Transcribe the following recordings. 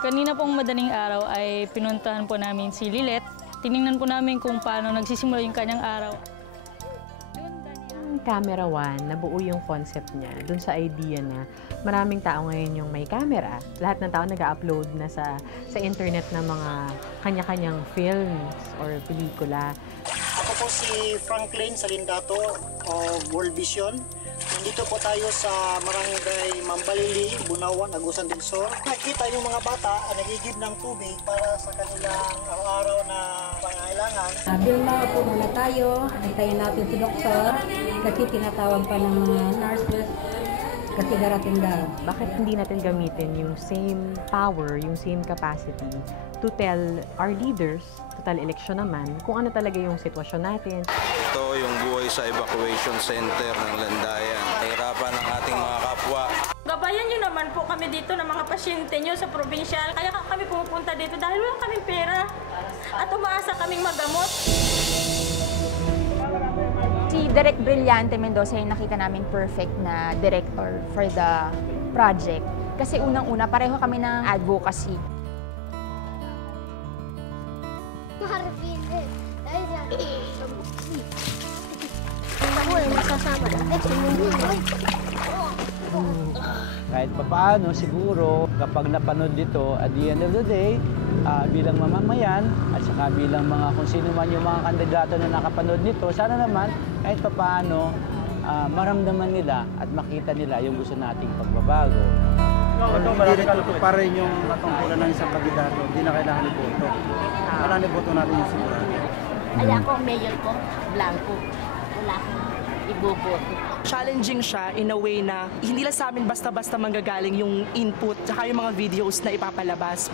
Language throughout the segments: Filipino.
Kanina pong madaling araw ay pinuntahan po namin si Lilet. Tiningnan po namin kung paano nagsisimula yung kanyang araw. Camera One, nabuo yung concept niya dun sa idea na maraming tao ngayon yung may camera. Lahat ng tao nag-upload na sa internet ng mga kanya-kanyang films or pelikula. Ako po si Franklin Salindato of World Vision. Nandito po tayo sa Barangay Mambalili, Bunawan, Agusan del Sur. Nakikita yung mga bata nagigib ng tubig para sa kanilang araw-araw na pangailangan. Bilma po muna tayo, antayin natin si doktor kasi tinatawag pa ng mga nurses kasi darating daw. Bakit hindi natin gamitin yung same power, yung same capacity to tell our leaders, total election naman, kung ano talaga yung sitwasyon natin. Ito yung buhay sa evacuation center ng Landayan. Hirapan ng ating mga kapwa. Gabayan nyo naman po kami dito ng mga pasyente nyo sa probinsya. Kaya kami pumupunta dito dahil wala kaming pera at umaasa kaming magamot. Si Direk Brillante Mendoza yung nakita namin perfect na director for the project. Kasi unang-una, pareho kami ng advocacy. Kahit papaano, siguro, kapag napanood dito, at the end of the day, bilang mamamayan, at saka bilang mga kung sino man yung mga kandidato na nakapanood nito, sana naman, kahit papaano, maramdaman nila at makita nila yung gusto nating pagbabago. Hindi rin pa rin yung matungkulan ng isang kandidato, hindi na kailangan iboto. Kailangan iboto natin yung sigurado. Kaya ako ang mayor ko, blanco. Wala akong iboboto. Challenging siya in a way na hindi lang sa amin basta-basta manggagaling yung input tsaka yung mga videos na ipapalabas.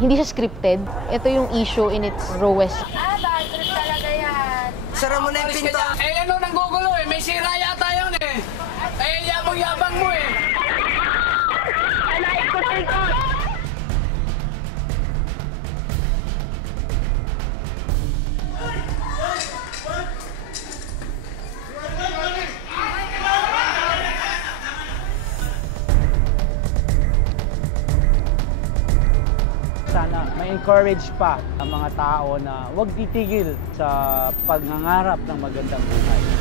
Hindi siya scripted. Ito yung issue in its rawest. Bad trip talaga yan. Sara mo na yung pinto. Eh ano nanggugulo eh, may sira yata yun eh. Eh yabang-yabang mo eh. Sana ma-encourage pa ang mga tao na huwag titigil sa pagngangarap ng magandang buhay.